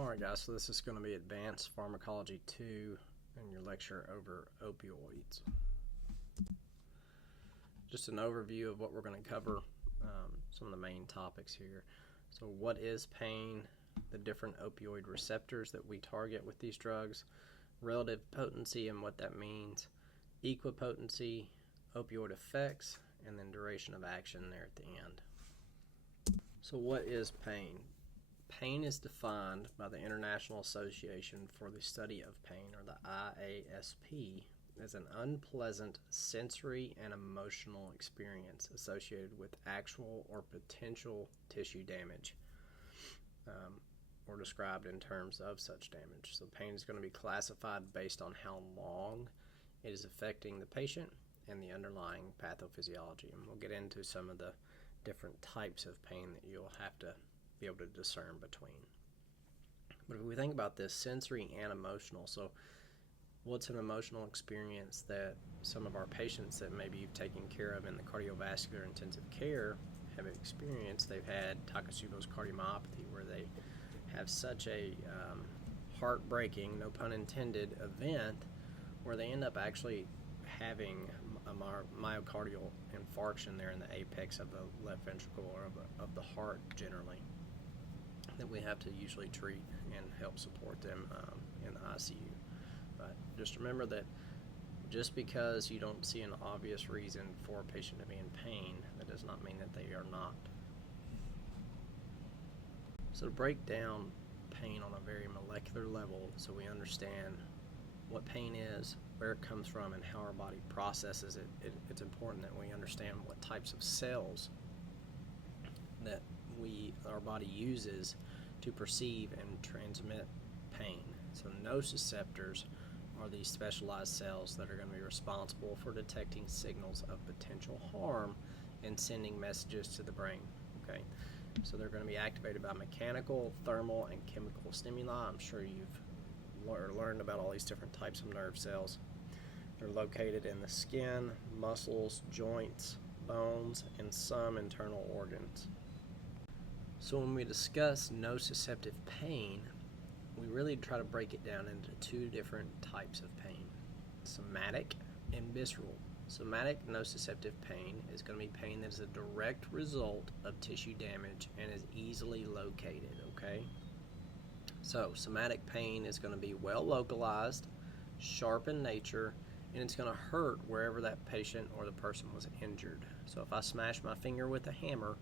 Alright guys, so this is going to be Advanced Pharmacology 2 and your lecture over opioids. Just an overview of what we're going to cover, some of the main topics here. So what is pain, the different opioid receptors that we target with these drugs, relative potency and what that means, equipotency, opioid effects, and then duration of action there at the end. So what is pain? Pain is defined by the International Association for the Study of Pain, or the IASP, as an unpleasant sensory and emotional experience associated with actual or potential tissue damage, or described in terms of such damage. So pain is going to be classified based on how long it is affecting the patient and the underlying pathophysiology. And we'll get into some of the different types of pain that you'll have to be able to discern between. But if we think about this, sensory and emotional, so what's an emotional experience that some of our patients that maybe you've taken care of in the cardiovascular intensive care have experienced? They've had Takotsubo's cardiomyopathy, where they have such a heartbreaking, no pun intended, event where they end up actually having a myocardial infarction there in the apex of the left ventricle, or of the heart generally, that we have to usually treat and help support them in the ICU. But just remember that just because you don't see an obvious reason for a patient to be in pain, that does not mean that they are not. So to break down pain on a very molecular level, so we understand what pain is, where it comes from, and how our body processes it, it's important that we understand what types of cells that our body uses to perceive and transmit pain. So nociceptors are these specialized cells that are going to be responsible for detecting signals of potential harm and sending messages to the brain. Okay, so they're going to be activated by mechanical, thermal, and chemical stimuli. I'm sure you've learned about all these different types of nerve cells. They're located in the skin, muscles, joints, bones, and some internal organs. So when we discuss nociceptive pain, we really try to break it down into two different types of pain: somatic and visceral. Somatic nociceptive pain is going to be pain that is a direct result of tissue damage and is easily located, okay? So somatic pain is going to be well localized, sharp in nature, and it's going to hurt wherever that patient or the person was injured. So if I smash my finger with a hammer,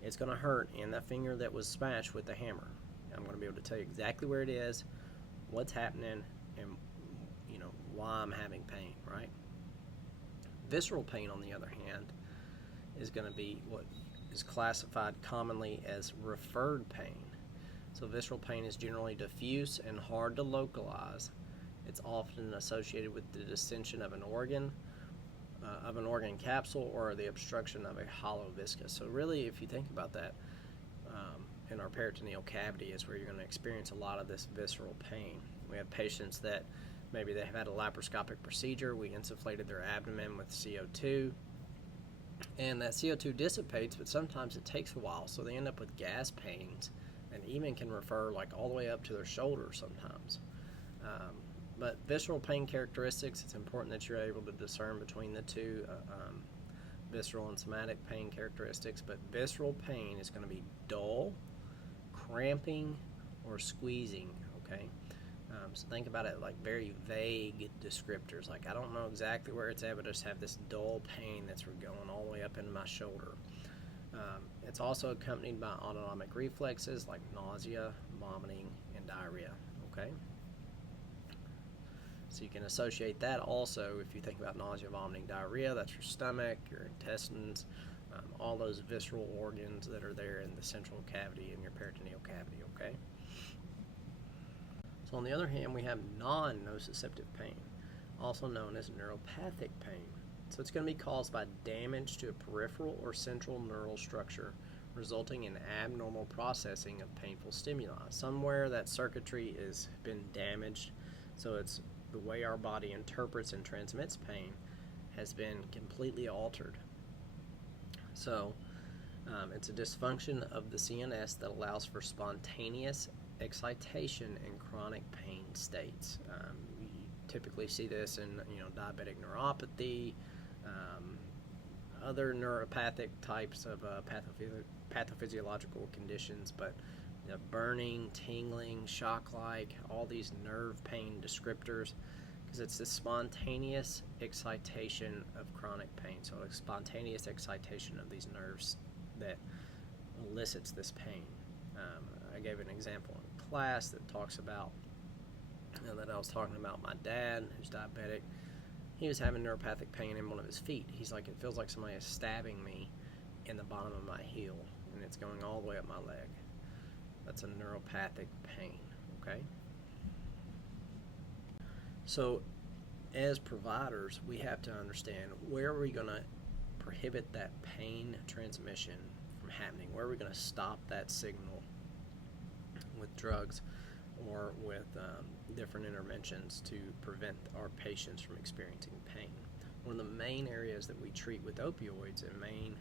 it's going to hurt in that finger that was smashed with the hammer. I'm going to be able to tell you exactly where it is, what's happening, and why I'm having pain, right? Visceral pain, on the other hand, is going to be what is classified commonly as referred pain. So visceral pain is generally diffuse and hard to localize. It's often associated with the distension of an organ capsule, or the obstruction of a hollow viscus. So really, if you think about that, in our peritoneal cavity is where you're going to experience a lot of this visceral pain. We have patients that maybe they have had a laparoscopic procedure. We insufflated their abdomen with CO2, and that CO2 dissipates, but sometimes it takes a while, so they end up with gas pains, and even can refer all the way up to their shoulder sometimes. But visceral pain characteristics, it's important that you're able to discern between the two, visceral and somatic pain characteristics. But visceral pain is going to be dull, cramping, or squeezing, okay? So think about it like very vague descriptors, like I don't know exactly where it's at, but I just have this dull pain that's going all the way up into my shoulder. It's also accompanied by autonomic reflexes like nausea, vomiting, and diarrhea, okay? So you can associate that also, if you think about nausea, vomiting, diarrhea, that's your stomach, your intestines, all those visceral organs that are there in the central cavity in your peritoneal cavity, okay? So on the other hand, we have non-nociceptive pain, also known as neuropathic pain. So it's going to be caused by damage to a peripheral or central neural structure, resulting in abnormal processing of painful stimuli. Somewhere that circuitry has been damaged, so it's the way our body interprets and transmits pain has been completely altered. So it's a dysfunction of the CNS that allows for spontaneous excitation in chronic pain states. You typically see this in diabetic neuropathy, other neuropathic types of pathophysiological conditions, but burning, tingling, shock-like, all these nerve pain descriptors, because it's the spontaneous excitation of chronic pain. So a spontaneous excitation of these nerves that elicits this pain. I gave an example in class that talks about that I was talking about my dad, who's diabetic. He was having neuropathic pain in one of his feet. He's like, it feels like somebody is stabbing me in the bottom of my heel, and it's going all the way up my leg. That's a neuropathic pain, okay? So as providers, we have to understand, where are we going to prohibit that pain transmission from happening? Where are we going to stop that signal with drugs or with different interventions to prevent our patients from experiencing pain? One of the main areas that we treat with opioids and main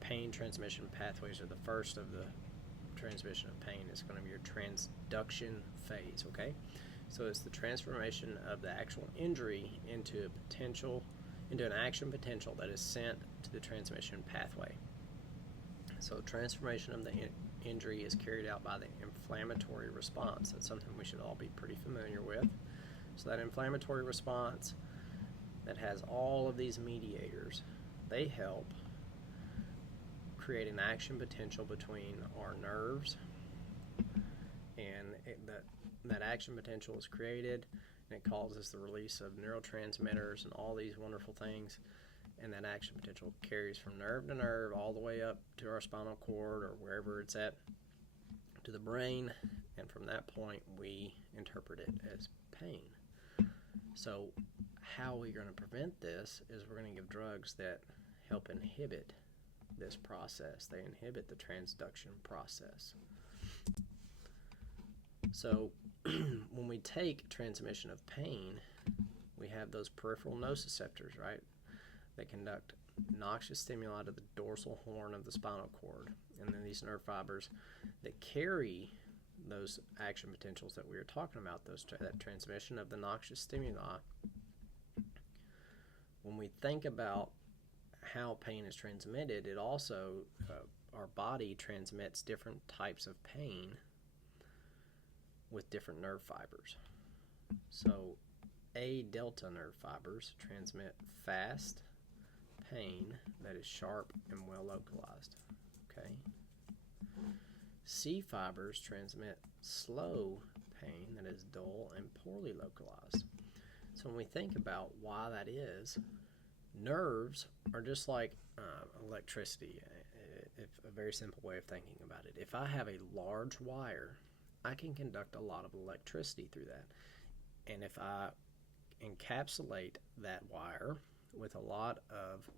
pain transmission pathways, or the first of the transmission of pain, is going to be your transduction phase, okay? So it's the transformation of the actual injury into an action potential that is sent to the transmission pathway. So transformation of the injury is carried out by the inflammatory response. That's something we should all be pretty familiar with. So that inflammatory response that has all of these mediators, they help create an action potential between our nerves, and that action potential is created, and it causes the release of neurotransmitters and all these wonderful things, and that action potential carries from nerve to nerve all the way up to our spinal cord, or wherever it's at, to the brain, and from that point we interpret it as pain. So how we're going to prevent this is we're going to give drugs that help inhibit this process. They inhibit the transduction process. So when we take transmission of pain, we have those peripheral nociceptors, right? They conduct noxious stimuli to the dorsal horn of the spinal cord, and then these nerve fibers that carry those action potentials that we were talking about, that transmission of the noxious stimuli. When we think about how pain is transmitted, it also, our body transmits different types of pain with different nerve fibers. So A delta nerve fibers transmit fast pain that is sharp and well localized, okay? C fibers transmit slow pain that is dull and poorly localized. So when we think about why that is, nerves are just like electricity. A very simple way of thinking about it. If I have a large wire, I can conduct a lot of electricity through that. And if I encapsulate that wire with a lot of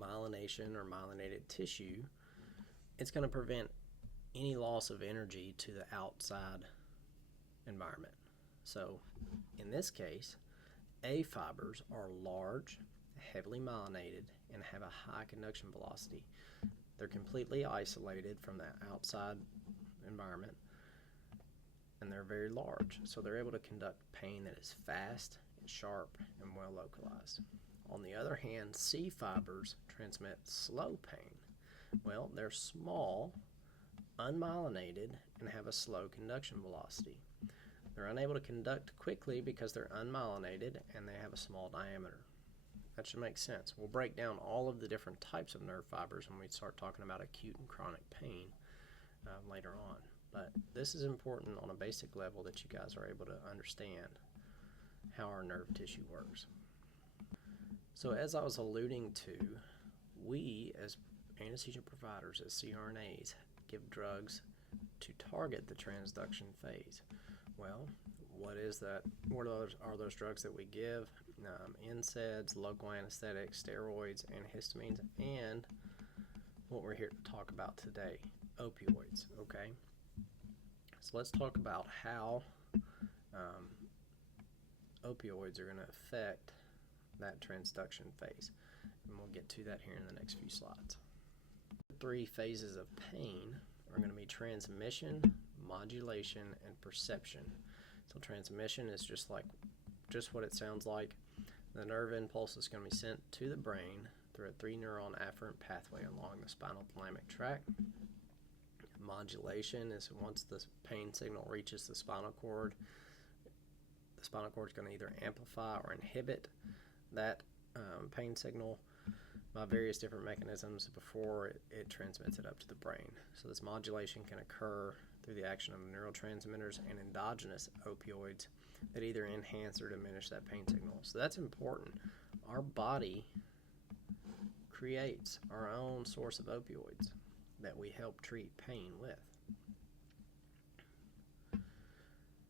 myelination or myelinated tissue, it's going to prevent any loss of energy to the outside environment. So in this case, A fibers are large, heavily myelinated, and have a high conduction velocity. They're completely isolated from the outside environment, and they're very large, so they're able to conduct pain that is fast and sharp and well localized. On the other hand, C fibers transmit slow pain. Well, they're small, unmyelinated, and have a slow conduction velocity. They're unable to conduct quickly because they're unmyelinated and they have a small diameter. That should make sense. We'll break down all of the different types of nerve fibers when we start talking about acute and chronic pain later on. But this is important on a basic level, that you guys are able to understand how our nerve tissue works. So as I was alluding to, we as anesthesia providers, as CRNAs, give drugs to target the transduction phase. Well, what is that? What are those drugs that we give? NSAIDs, local anesthetics, steroids, antihistamines, and what we're here to talk about today, opioids, okay? So let's talk about how opioids are going to affect that transduction phase, and we'll get to that here in the next few slides. 3 phases of pain are going to be transmission, modulation, and perception. So transmission is just what it sounds like. The nerve impulse is going to be sent to the brain through a 3-neuron afferent pathway along the spinal thalamic tract. Modulation is once the pain signal reaches the spinal cord is going to either amplify or inhibit that pain signal by various different mechanisms before it transmits it up to the brain. So this modulation can occur through the action of neurotransmitters and endogenous opioids that either enhance or diminish that pain signal. So that's important. Our body creates our own source of opioids that we help treat pain with.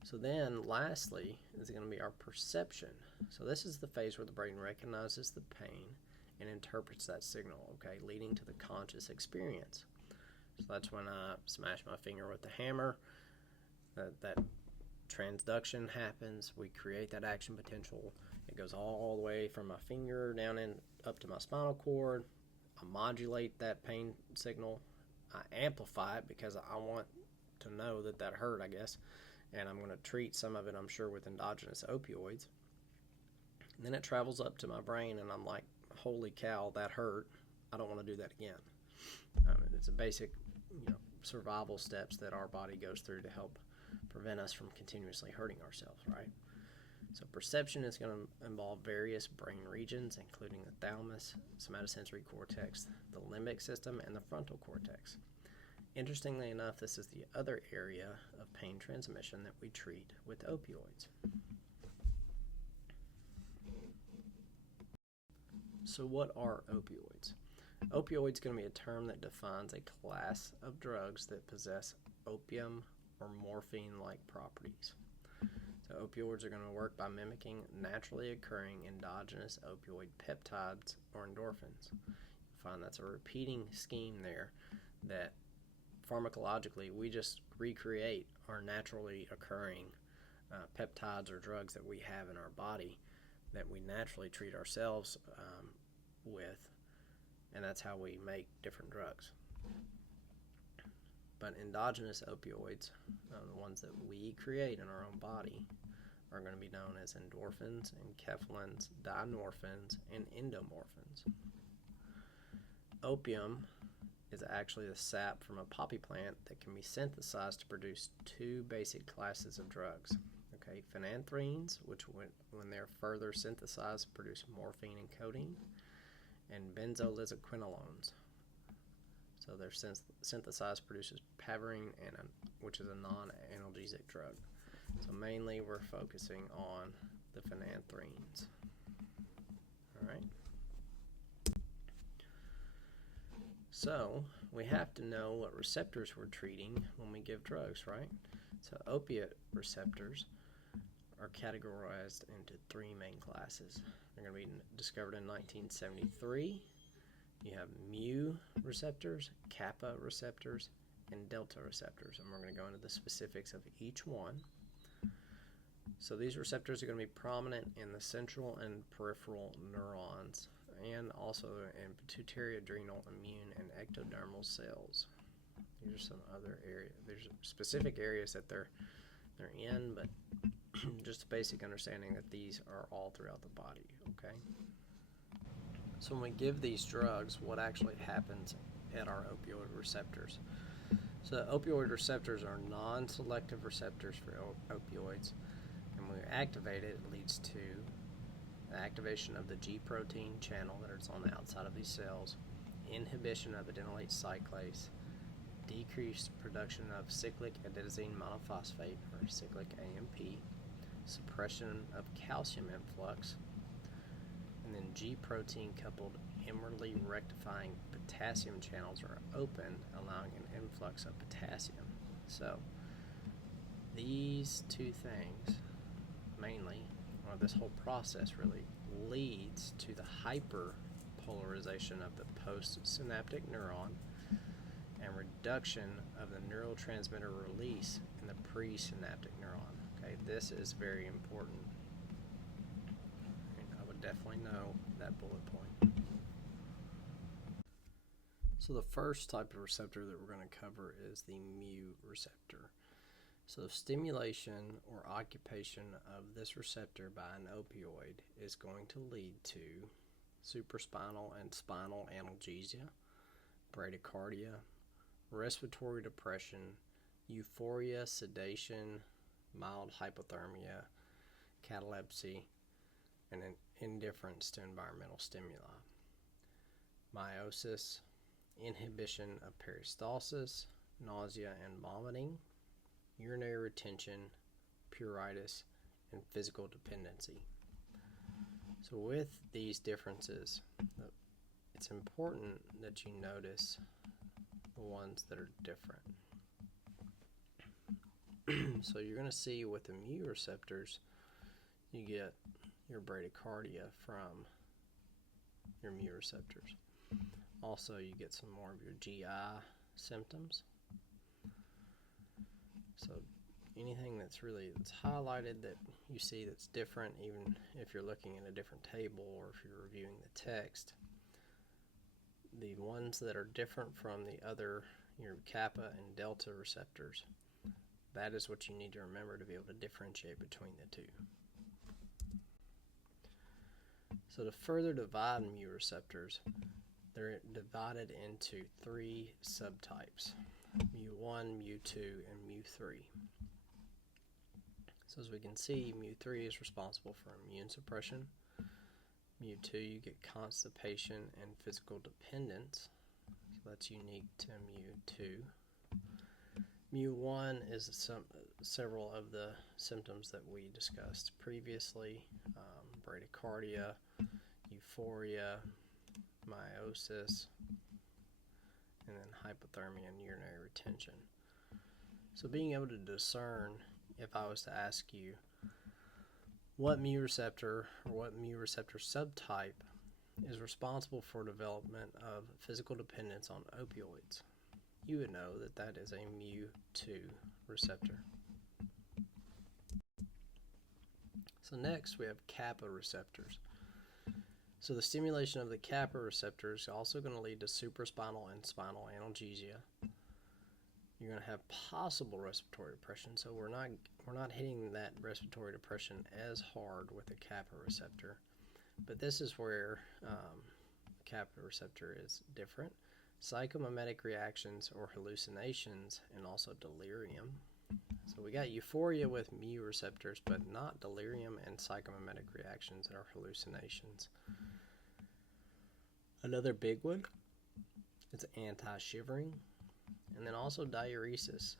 So then lastly is going to be our perception. So this is the phase where the brain recognizes the pain and interprets that signal, okay, leading to the conscious experience. So that's when I smash my finger with the hammer, that transduction happens, we create that action potential. It goes all the way from my finger down and up to my spinal cord. I modulate that pain signal. I amplify it because I want to know that hurt, I guess. And I'm going to treat some of it, I'm sure, with endogenous opioids. And then it travels up to my brain, and I'm like, holy cow, that hurt. I don't want to do that again. It's a basic, survival steps that our body goes through to help prevent us from continuously hurting ourselves, right? So perception is going to involve various brain regions, including the thalamus, somatosensory cortex, the limbic system, and the frontal cortex. Interestingly enough, this is the other area of pain transmission that we treat with opioids. So what are opioids? Opioid is going to be a term that defines a class of drugs that possess opium or morphine-like properties. So opioids are going to work by mimicking naturally occurring endogenous opioid peptides or endorphins. You'll find that's a repeating scheme there that pharmacologically we just recreate our naturally occurring peptides or drugs that we have in our body that we naturally treat ourselves with, and that's how we make different drugs. But endogenous opioids, the ones that we create in our own body, are going to be known as endorphins, enkephalins, dynorphins, and endomorphins. Opium is actually the sap from a poppy plant that can be synthesized to produce two basic classes of drugs. Okay, phenanthrines, which when they're further synthesized produce morphine and codeine, and benzodiazepinolones. So they're synthesized produces paverine, which is a non-analgesic drug. So mainly we're focusing on the phenanthrines. All right. So we have to know what receptors we're treating when we give drugs, right? So opiate receptors are categorized into three main classes. They're going to be discovered in 1973. You have mu receptors, kappa receptors, and delta receptors, and we're going to go into the specifics of each one. So these receptors are going to be prominent in the central and peripheral neurons, and also in pituitary, adrenal, immune, and ectodermal cells. These are some other areas. There's specific areas that they're in, but just a basic understanding that these are all throughout the body, okay? So when we give these drugs, what actually happens at our opioid receptors? So opioid receptors are non-selective receptors for opioids, and when we activate it, it leads to the activation of the G protein channel that is on the outside of these cells, inhibition of adenylate cyclase, decreased production of cyclic adenosine monophosphate, or cyclic AMP, suppression of calcium influx, and then G protein coupled inwardly rectifying potassium channels are open, allowing an influx of potassium. So these two things mainly, or this whole process really, leads to the hyperpolarization of the postsynaptic neuron and reduction of the neurotransmitter release in the presynaptic neuron. Okay, this is very important. And I would definitely know that bullet point. So the first type of receptor that we're going to cover is the mu receptor. So stimulation or occupation of this receptor by an opioid is going to lead to supraspinal and spinal analgesia, bradycardia, respiratory depression, euphoria, sedation, mild hypothermia, catalepsy, and an indifference to environmental stimuli, meiosis, inhibition of peristalsis, nausea and vomiting, urinary retention, pruritus, and physical dependency. So with these differences, it's important that you notice the ones that are different. So you're going to see with the mu receptors, you get your bradycardia from your mu receptors. Also, you get some more of your GI symptoms. So anything that's highlighted that you see that's different, even if you're looking at a different table or if you're reviewing the text, the ones that are different from the other, your kappa and delta receptors, that is what you need to remember to be able to differentiate between the two. So to further divide mu receptors, they're divided into three subtypes: mu1, mu2, and mu3. So as we can see, mu3 is responsible for immune suppression. Mu2, you get constipation and physical dependence. So that's unique to mu2. Mu1 is several of the symptoms that we discussed previously: bradycardia, euphoria, meiosis, and then hypothermia and urinary retention. So being able to discern, if I was to ask you what mu receptor or what mu receptor subtype is responsible for development of physical dependence on opioids, you would know that that is a mu2 receptor. So next we have kappa receptors. So the stimulation of the kappa receptor is also going to lead to supraspinal and spinal analgesia. You're going to have possible respiratory depression, so we're not hitting that respiratory depression as hard with the kappa receptor, but this is where the kappa receptor is different. Psychomimetic reactions or hallucinations, and also delirium. So we got euphoria with mu receptors, but not delirium and psychomimetic reactions or hallucinations. Another big one is anti-shivering, and then also diuresis.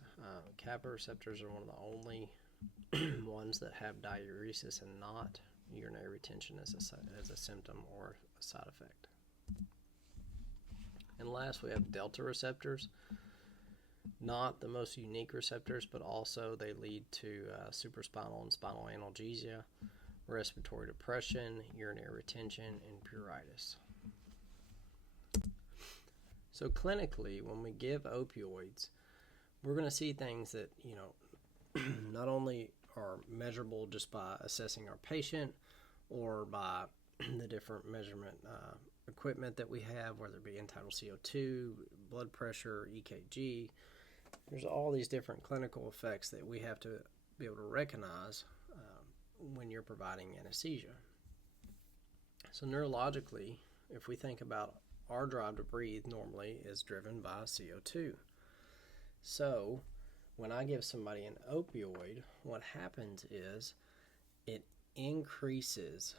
Kappa receptors are one of the only ones that have diuresis and not urinary retention as a symptom or a side effect. And last, we have delta receptors. Not the most unique receptors, but also they lead to supraspinal and spinal analgesia, respiratory depression, urinary retention, and pruritus. So clinically, when we give opioids, we're going to see things that, not only are measurable just by assessing our patient or by the different measurement equipment that we have, whether it be end-tidal CO2, blood pressure, EKG. There's all these different clinical effects that we have to be able to recognize when you're providing anesthesia. So neurologically, if we think about our drive to breathe normally is driven by CO2. So when I give somebody an opioid, what happens is it increases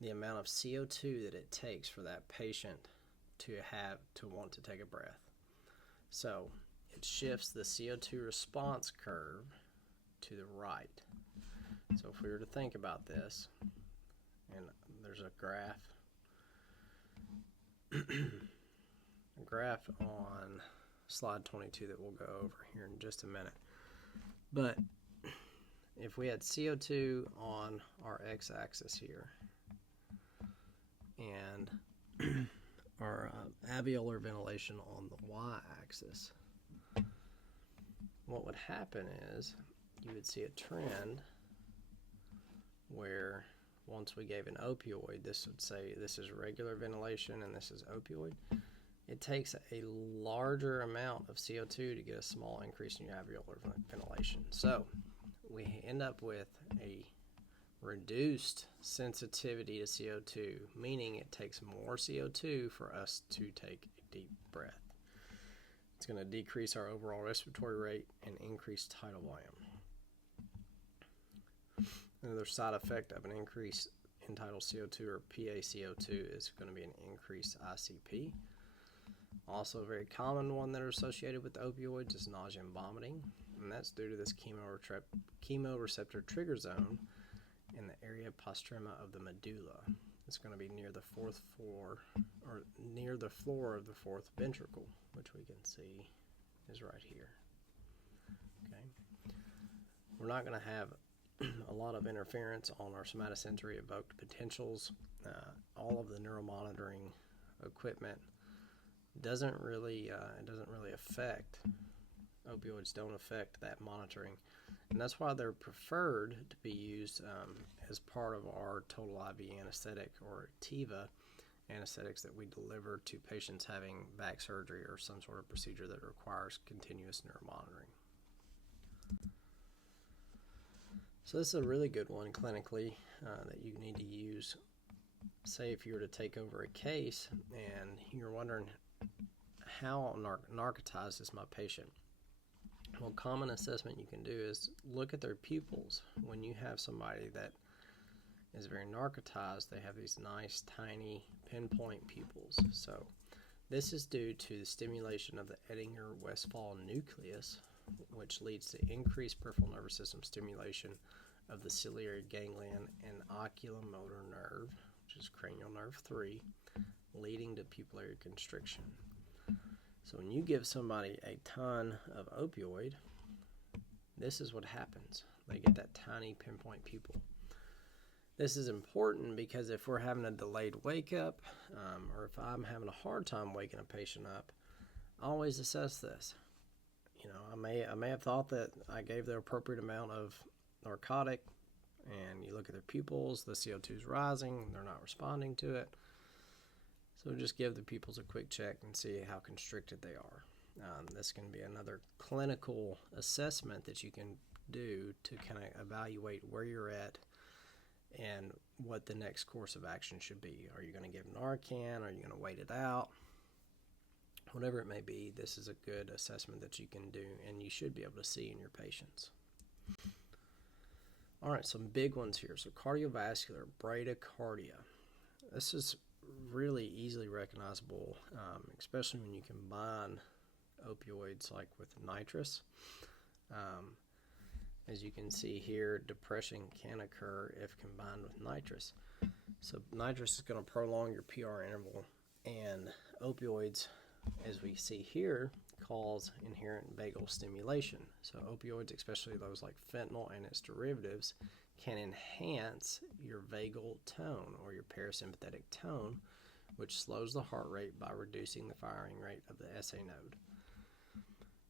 the amount of CO2 that it takes for that patient to want to take a breath. So it shifts the CO2 response curve to the right. So if we were to think about this, and there's a graph on slide 22 that we'll go over here in just a minute. But if we had CO2 on our x-axis here and our alveolar ventilation on the y-axis, what would happen is you would see a trend where once we gave an opioid, this would say this is regular ventilation and this is opioid. it takes a larger amount of CO2 to get a small increase in your alveolar ventilation. So we end up with a reduced sensitivity to CO2, meaning it takes more CO2 for us to take a deep breath. It's going to decrease our overall respiratory rate and increase tidal volume. Another side effect of an increase in tidal CO2 or PaCO2 is going to be an increased ICP. Also, a very common one that are associated with opioids is nausea and vomiting, and that's due to this chemoreceptor trigger zone in the area postrema of the medulla. It's going to be near the fourth floor, or near the floor of the fourth ventricle, which we can see is right here. Okay, we're not going to have a lot of interference on our somatosensory evoked potentials. All of the neuromonitoring equipment doesn't really affect, opioids don't affect that monitoring, and that's why they're preferred to be used as part of our total IV anesthetic or TIVA anesthetics that we deliver to patients having back surgery or some sort of procedure that requires continuous neuromonitoring. So this is a really good one clinically that you need to use. Say if you were to take over a case and you're wondering, how narcotized is my patient? Well, common assessment you can do is look at their pupils. When you have somebody that is very narcotized, they have these nice tiny pinpoint pupils. So this is due to the stimulation of the Edinger-Westphal nucleus, which leads to increased peripheral nervous system stimulation of the ciliary ganglion and oculomotor nerve, which is cranial nerve 3, leading to pupillary constriction. So when you give somebody a ton of opioid, this is what happens. They get that tiny pinpoint pupil. This is important because if we're having a delayed wake up, or if I'm having a hard time waking a patient up, I always assess this. You know, I may have thought that I gave the appropriate amount of narcotic, and you look at their pupils, the CO2 is rising, they're not responding to it. So just give the pupils a quick check and see how constricted they are. This can be another clinical assessment that you can do to kind of evaluate where you're at and what the next course of action should be. Are you going to give Narcan? Are you going to wait it out? Whatever it may be, this is a good assessment that you can do and you should be able to see in your patients. All right, some big ones here. So cardiovascular, bradycardia. This is really easily recognizable, especially when you combine opioids like with nitrous. As you can see here, depression can occur if combined with nitrous. So nitrous is going to prolong your PR interval, and opioids, as we see here, cause inherent vagal stimulation. So opioids, especially those like fentanyl and its derivatives, can enhance your vagal tone or your parasympathetic tone, which slows the heart rate by reducing the firing rate of the SA node.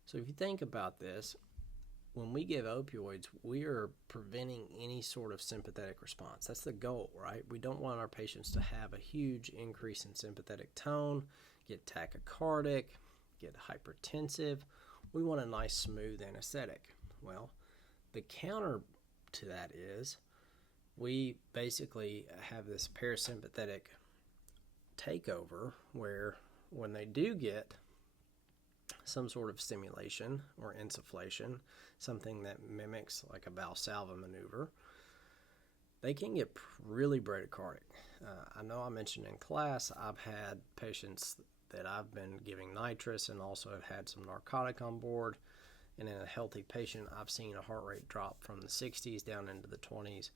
So if you think about this, when we give opioids, we are preventing any sort of sympathetic response. That's the goal, right? We don't want our patients to have a huge increase in sympathetic tone, get tachycardic, get hypertensive. We want a nice smooth anesthetic. Well, the counter to that is we basically have this parasympathetic takeover where when they do get some sort of stimulation or insufflation, something that mimics like a Valsalva maneuver, they can get really bradycardic. I know I mentioned in class I've had patients that I've been giving nitrous and also have had some narcotic on board, and in a healthy patient I've seen a heart rate drop from the 60s down into the 20s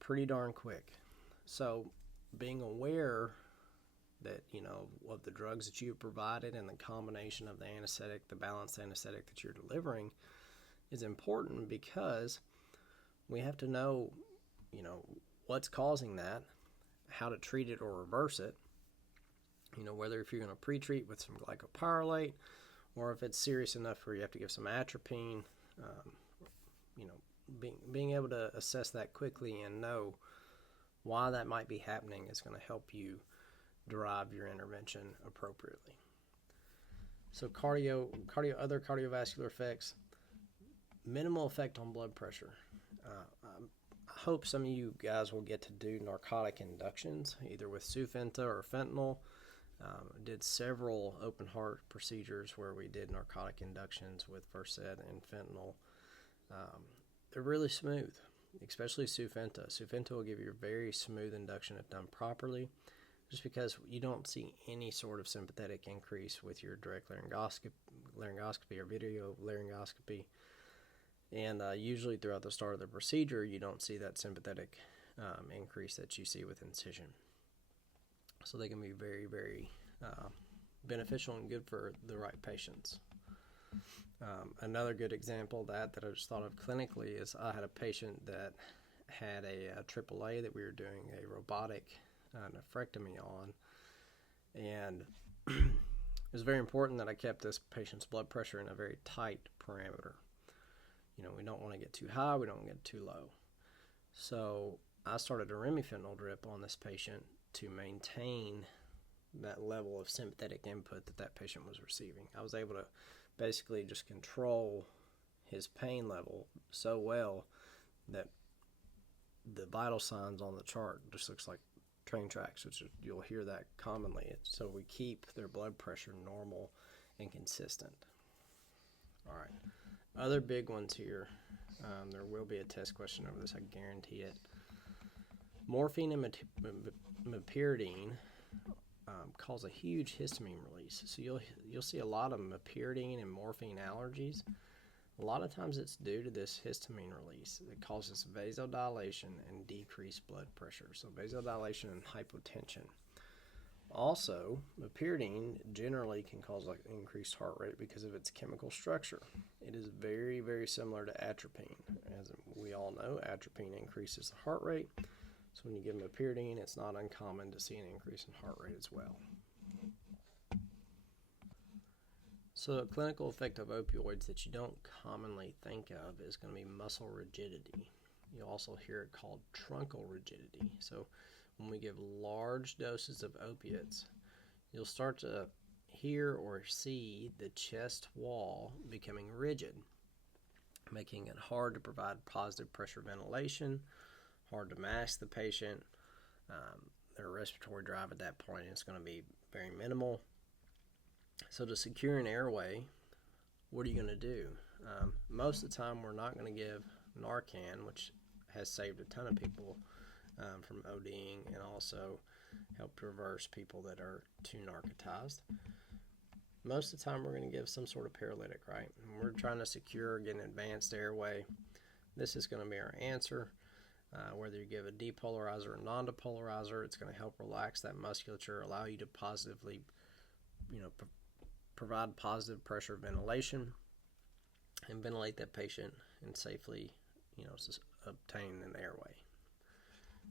pretty darn quick. So being aware that, you know, of the drugs that you've provided and the combination of the anesthetic, the balanced anesthetic that you're delivering is important, because we have to know, you know, what's causing that, how to treat it or reverse it, you know, whether if you're going to pre-treat with some glycopyrrolate or if it's serious enough where you have to give some atropine. You know, being able to assess that quickly and know why that might be happening is going to help you derive your intervention appropriately. So other cardiovascular effects, minimal effect on blood pressure. I hope some of you guys will get to do narcotic inductions, either with Sufenta or fentanyl. Did several open heart procedures where we did narcotic inductions with Versed and fentanyl. They're really smooth, especially Sufenta. Sufenta will give you a very smooth induction if done properly, just because you don't see any sort of sympathetic increase with your direct laryngoscopy or video laryngoscopy. And usually throughout the start of the procedure, you don't see that sympathetic increase that you see with incision. So they can be very, very beneficial and good for the right patients. Another good example of that I just thought of clinically is I had a patient that had a AAA that we were doing a robotic nephrectomy on, and it was very important that I kept this patient's blood pressure in a very tight parameter. We don't want to get too high, we don't want to get too low. So I started a remifentanil drip on this patient to maintain that level of sympathetic input that patient was receiving. I was able to basically just control his pain level so well that the vital signs on the chart just looks like train tracks, which you'll hear that commonly. So we keep their blood pressure normal and consistent. All right. Other big ones here. There will be a test question over this, I guarantee it. Morphine and meperidine cause a huge histamine release. So you'll see a lot of meperidine and morphine allergies. A lot of times it's due to this histamine release that causes vasodilation and decreased blood pressure. So vasodilation and hypotension. Also, meperidine generally can cause increased heart rate because of its chemical structure. It is very, very similar to atropine. As we all know, atropine increases the heart rate. So when you give meperidine, it's not uncommon to see an increase in heart rate as well. So a clinical effect of opioids that you don't commonly think of is going to be muscle rigidity. You'll also hear it called truncal rigidity. So when we give large doses of opiates, you'll start to hear or see the chest wall becoming rigid, making it hard to provide positive pressure ventilation, hard to mask the patient. Their respiratory drive at that point is going to be very minimal. So to secure an airway, what are you going to do? Most of the time, we're not going to give Narcan, which has saved a ton of people from ODing and also helped reverse people that are too narcotized. Most of the time, we're going to give some sort of paralytic, right? And we're trying to secure, get an advanced airway. This is going to be our answer. Whether you give a depolarizer or non-depolarizer, it's going to help relax that musculature, allow you to positively, provide positive pressure ventilation and ventilate that patient and safely, obtain an airway.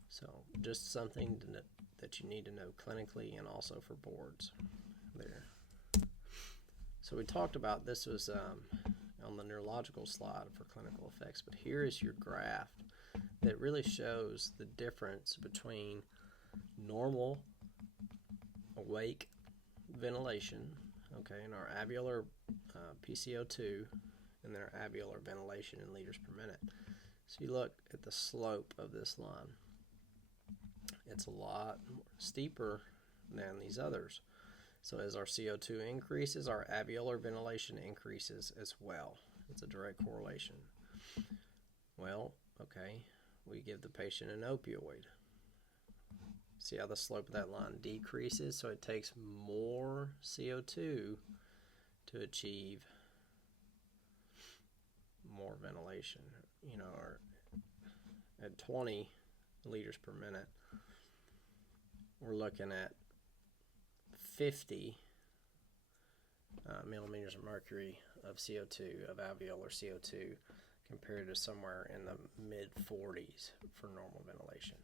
So just something that you need to know clinically and also for boards there. So we talked about this was on the neurological slide for clinical effects, but here is your graph that really shows the difference between normal awake ventilation, in our alveolar PCO2 and their alveolar ventilation in liters per minute. So you look at the slope of this line. It's a lot steeper than these others. So as our CO2 increases, our alveolar ventilation increases as well. It's a direct correlation. Well, we give the patient an opioid. See how the slope of that line decreases? So it takes more CO2 to achieve more ventilation. Or at 20 liters per minute, we're looking at 50 millimeters of mercury of CO2, of alveolar CO2, compared to somewhere in the mid-40s for normal ventilation.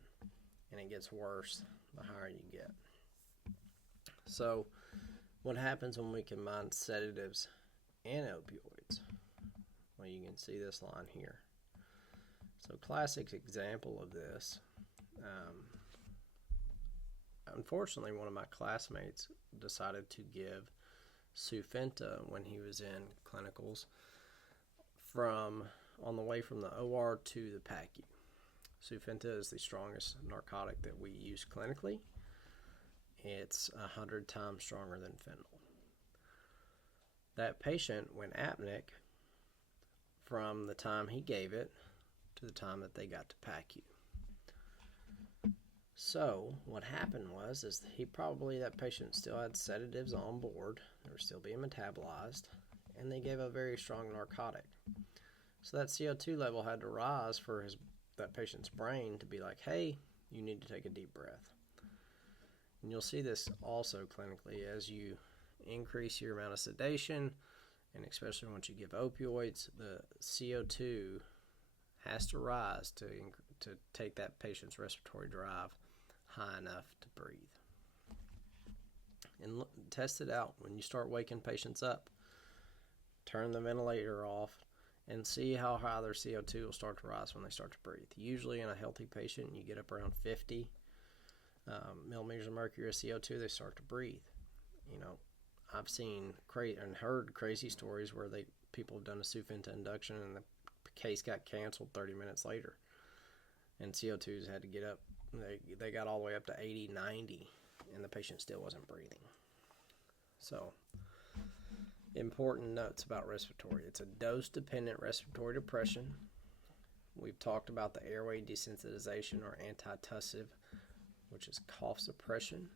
And it gets worse the higher you get. So what happens when we combine sedatives and opioids? Well, you can see this line here. So classic example of this. Unfortunately, one of my classmates decided to give Sufenta when he was in clinicals on the way from the OR to the PACU. Sufenta is the strongest narcotic that we use clinically. It's 100 times stronger than fentanyl. That patient went apneic from the time he gave it to the time that they got to PACU. So what happened was that patient still had sedatives on board. They were still being metabolized, and they gave a very strong narcotic. So that CO2 level had to rise for that patient's brain to be like, hey, you need to take a deep breath. And you'll see this also clinically as you increase your amount of sedation, and especially once you give opioids, the CO2 has to rise to take that patient's respiratory drive high enough to breathe. And test it out. When you start waking patients up, turn the ventilator off and see how high their CO2 will start to rise when they start to breathe. Usually in a healthy patient, you get up around 50 millimeters of mercury of CO2, they start to breathe. I've seen and heard crazy stories where people have done a Sufenta induction and the case got canceled 30 minutes later. And CO2s had to get up. They got all the way up to 80, 90, and the patient still wasn't breathing. So, important notes about respiratory. It's a dose-dependent respiratory depression. We've talked about the airway desensitization or antitussive, which is cough suppression.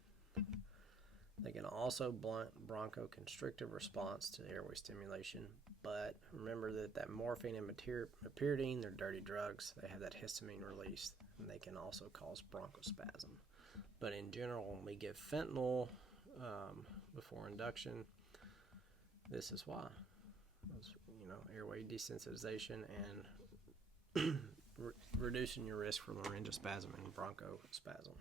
They can also blunt bronchoconstrictive response to airway stimulation, but remember that morphine and meperidine, they're dirty drugs. They have that histamine release, and they can also cause bronchospasm. But in general, when we give fentanyl before induction, this is why. Airway desensitization and reducing your risk for laryngospasm and bronchospasm.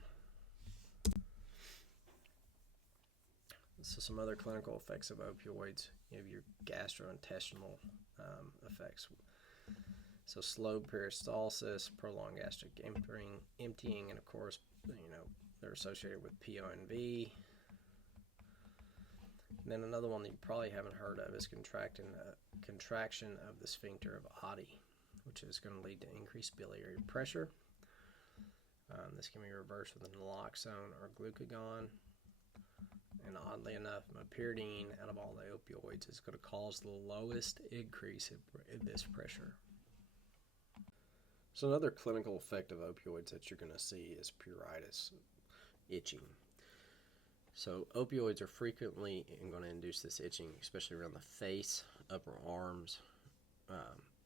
So some other clinical effects of opioids, you have your gastrointestinal effects. So slow peristalsis, prolonged gastric emptying, and of course, they're associated with PONV. And then another one that you probably haven't heard of is contraction of the sphincter of Oddi, which is going to lead to increased biliary pressure. This can be reversed with naloxone or glucagon. And oddly enough, meperidine, out of all the opioids, is going to cause the lowest increase in this pressure. So another clinical effect of opioids that you're going to see is pruritus, itching. So opioids are frequently going to induce this itching, especially around the face, upper arms,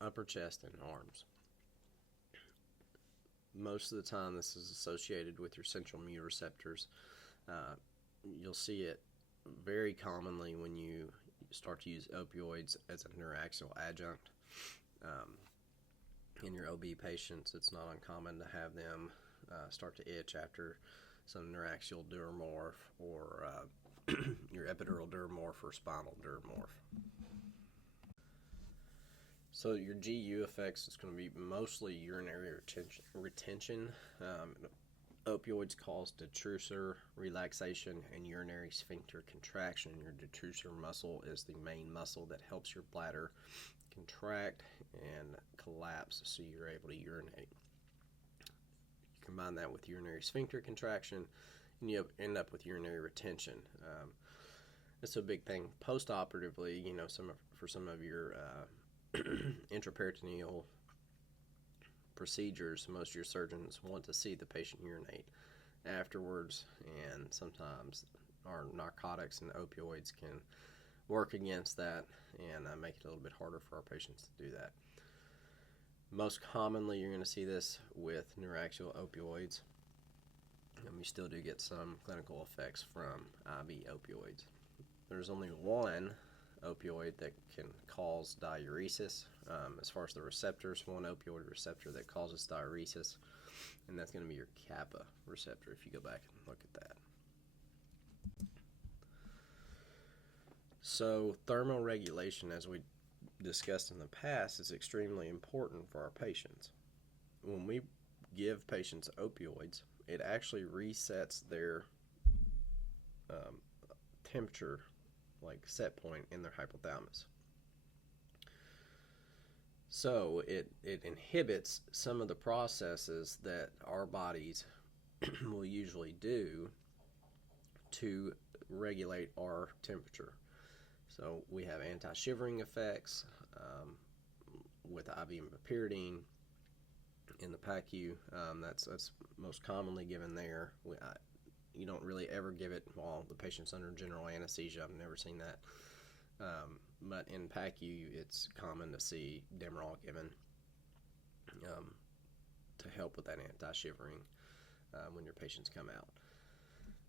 upper chest, and arms. Most of the time, this is associated with your central mu receptors. You'll see it very commonly when you start to use opioids as a neuraxial adjunct. In your OB patients, it's not uncommon to have them start to itch after some neuraxial Duromorph or your epidural Duromorph or spinal Duromorph. So your GU effects is going to be mostly urinary retention. Opioids cause detrusor relaxation and urinary sphincter contraction. Your detrusor muscle is the main muscle that helps your bladder contract and collapse so you're able to urinate. You combine that with urinary sphincter contraction and you end up with urinary retention. It's a big thing post-operatively. For some of your intraperitoneal procedures, most of your surgeons want to see the patient urinate afterwards, and sometimes our narcotics and opioids can work against that and make it a little bit harder for our patients to do that. Most commonly, you're going to see this with neuraxial opioids, and we still do get some clinical effects from IV opioids. There's only one opioid that can cause diuresis. As far as the receptors, one opioid receptor that causes diuresis, and that's going to be your kappa receptor if you go back and look at that. So thermoregulation, as we discussed in the past, is extremely important for our patients. When we give patients opioids, it actually resets their temperature like set point in their hypothalamus. So it inhibits some of the processes that our bodies will usually do to regulate our temperature. So we have anti-shivering effects with ibuprofen in the PACU. That's most commonly given there. You don't really ever give it while the patient's under general anesthesia. I've never seen that. But in PACU, it's common to see Demerol given to help with that anti-shivering when your patients come out.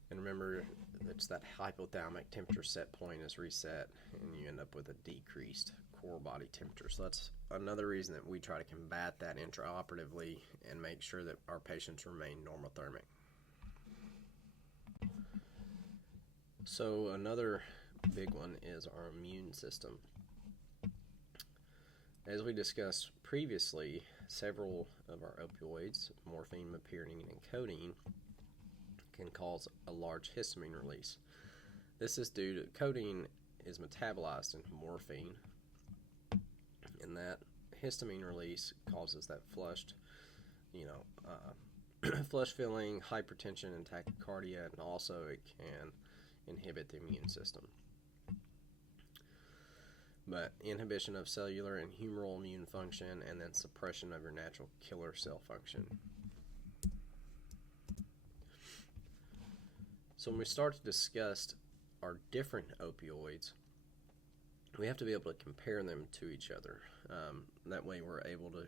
And remember, it's that hypothalamic temperature set point is reset, and you end up with a decreased core body temperature. So that's another reason that we try to combat that intraoperatively and make sure that our patients remain normothermic. So another big one is our immune system. As we discussed previously, several of our opioids, morphine, meperidine, and codeine, can cause a large histamine release. This is due to codeine is metabolized into morphine, and that histamine release causes that flushed, flush feeling, hypertension, and tachycardia, and also it can inhibit the immune system. But inhibition of cellular and humoral immune function, and then suppression of your natural killer cell function. So when we start to discuss our different opioids, we have to be able to compare them to each other. That way we're able to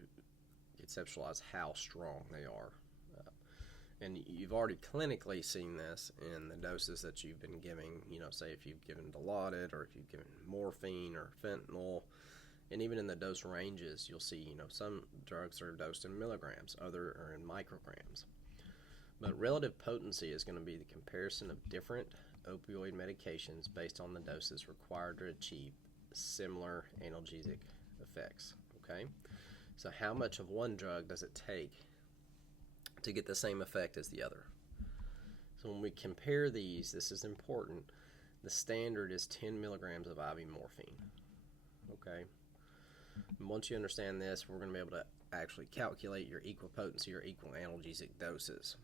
conceptualize how strong they are. And you've already clinically seen this in the doses that you've been giving, say if you've given Dilaudid or if you've given morphine or fentanyl, and even in the dose ranges, you'll see, some drugs are dosed in milligrams, other are in micrograms. But relative potency is going to be the comparison of different opioid medications based on the doses required to achieve similar analgesic effects, okay? So how much of one drug does it take to get the same effect as the other? So when we compare these, this is important, the standard is 10 milligrams of IV morphine, okay? And once you understand this, we're going to be able to actually calculate your equal potency or equal analgesic doses.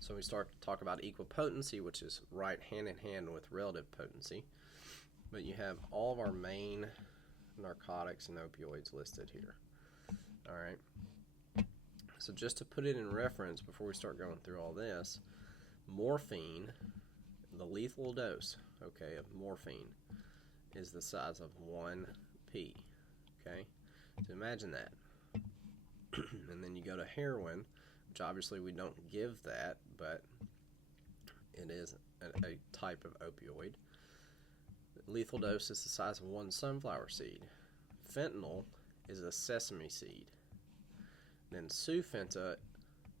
So we start to talk about equal potency, which is right hand in hand with relative potency. But you have all of our main narcotics and opioids listed here. All right. So just to put it in reference before we start going through all this, morphine, the lethal dose, okay, of morphine is the size of 1 p. Okay, so imagine that. And then you go to heroin, which obviously we don't give that, but it is a type of opioid. Lethal dose is the size of 1 sunflower seed. Fentanyl is a sesame seed. Then Sufenta,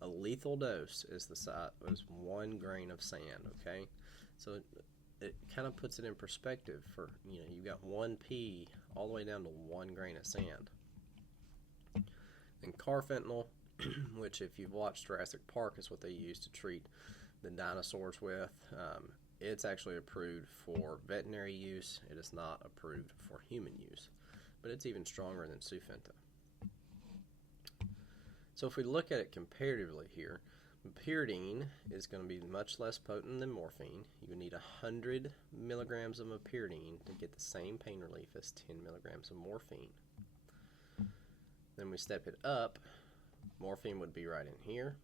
a lethal dose is the size is 1 grain of sand. Okay, so it kind of puts it in perspective. For you've got 1 p all the way down to 1 grain of sand. And carfentanil, which if you've watched Jurassic Park is what they use to treat the dinosaurs with. It's actually approved for veterinary use. It is not approved for human use, but it's even stronger than Sufenta. So if we look at it comparatively here, meperidine is going to be much less potent than morphine. You would need 100 milligrams of meperidine to get the same pain relief as 10 milligrams of morphine. Then we step it up. Morphine would be right in here.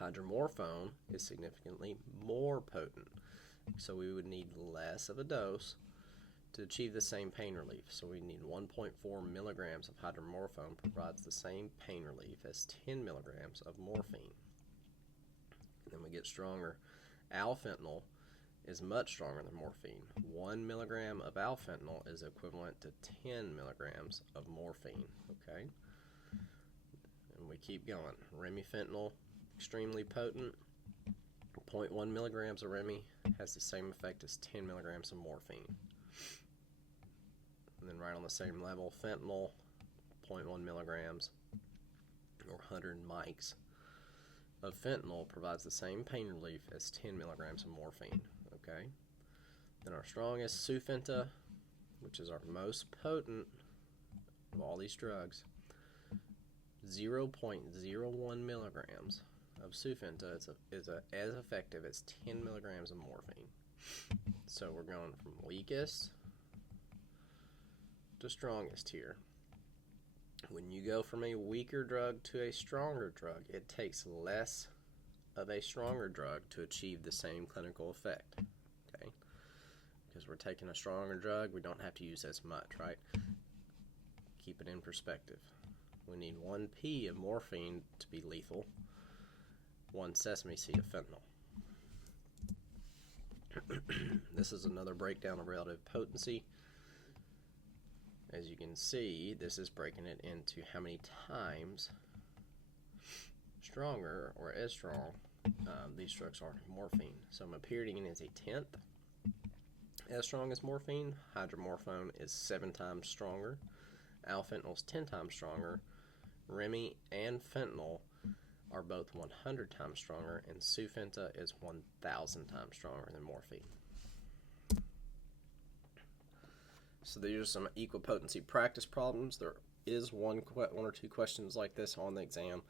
Hydromorphone is significantly more potent, so we would need less of a dose to achieve the same pain relief. So we need 1.4 milligrams of hydromorphone provides the same pain relief as 10 milligrams of morphine. Then we get stronger. Alfentanil is much stronger than morphine. 1 milligram of alfentanil is equivalent to 10 milligrams of morphine. Okay, and we keep going. Remifentanil, extremely potent. 0.1 milligrams of Remi has the same effect as 10 milligrams of morphine. And then right on the same level, fentanyl, 0.1 milligrams or 100 mics of fentanyl provides the same pain relief as 10 milligrams of morphine. okay? Then our strongest, Sufenta, which is our most potent of all these drugs, 0.01 milligrams of Sufenta is as effective as 10 milligrams of morphine. So we're going from weakest to strongest here. When you go from a weaker drug to a stronger drug, it takes less of a stronger drug to achieve the same clinical effect, okay? Because we're taking a stronger drug, we don't have to use as much, right? Keep it in perspective. We need 1 p of morphine to be lethal, 1 sesame seed of fentanyl. This is another breakdown of relative potency. As you can see, this is breaking it into how many times stronger or as strong these drugs are morphine. So meperidine is a 10th as strong as morphine. Hydromorphone is 7 times stronger. Alfentanil is 10 times stronger. Remi and fentanyl are both 100 times stronger, and Sufenta is 1,000 times stronger than morphine. So these are some equipotency practice problems. There is one or two questions like this on the exam.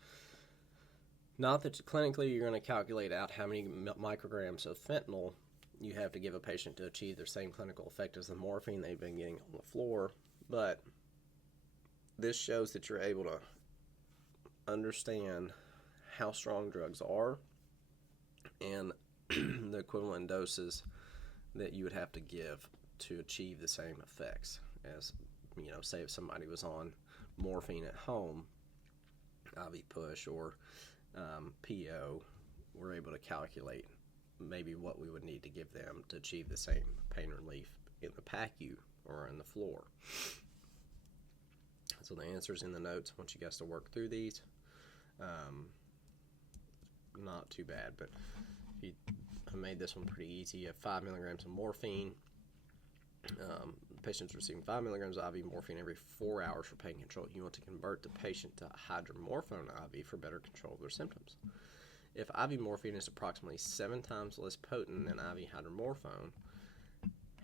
Not that clinically you're going to calculate out how many micrograms of fentanyl you have to give a patient to achieve their same clinical effect as the morphine they've been getting on the floor, but this shows that you're able to understand how strong drugs are and the equivalent doses that you would have to give to achieve the same effects as, you know, say if somebody was on morphine at home, IV push or PO, we're able to calculate maybe what we would need to give them to achieve the same pain relief in the PACU or in the floor. So the answer's in the notes. I want you guys to work through these. Not too bad, but I made this one pretty easy. You have 5 milligrams of morphine. Patients receiving 5 milligrams of IV morphine every 4 hours for pain control. You want to convert the patient to hydromorphone IV for better control of their symptoms. If IV morphine is approximately 7 times less potent than IV hydromorphone,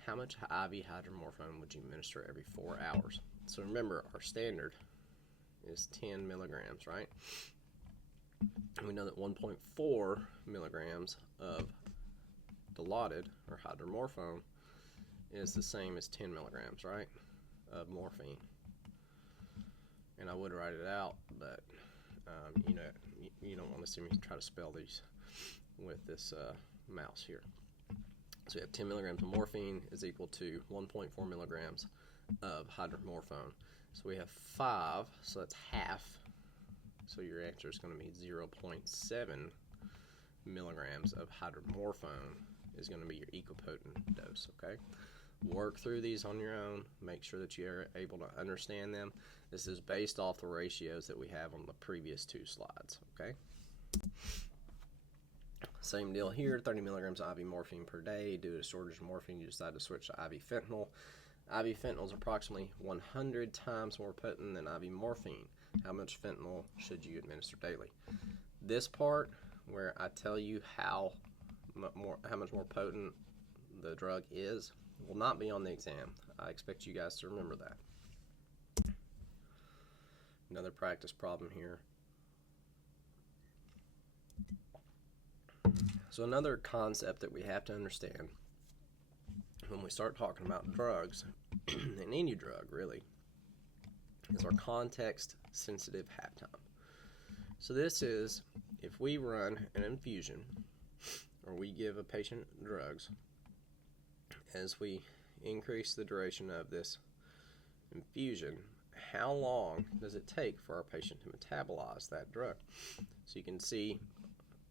how much IV hydromorphone would you administer every 4 hours? So remember, our standard is 10 milligrams, right? And we know that 1.4 milligrams of dilaudid or hydromorphone is the same as 10 milligrams, right, of morphine. And I would write it out, but you know, you don't want to see me try to spell these with this mouse here. So we have 10 milligrams of morphine is equal to 1.4 milligrams of hydromorphone. So we have 5, so that's half. So your answer is going to be 0.7 milligrams of hydromorphone is going to be your equipotent dose, okay? Work through these on your own. Make sure that you're able to understand them. This is based off the ratios that we have on the previous 2 slides, okay? Same deal here, 30 milligrams of IV morphine per day. Due to shortage of morphine, you decide to switch to IV fentanyl. IV fentanyl is approximately 100 times more potent than IV morphine. How much fentanyl should you administer daily? This part where I tell you how much more potent the drug is will not be on the exam. I expect you guys to remember that. Another practice problem here. So another concept that we have to understand when we start talking about drugs, and any drug really, is our context-sensitive halftime. So this is if we run an infusion or we give a patient drugs, as we increase the duration of this infusion, how long does it take for our patient to metabolize that drug? So you can see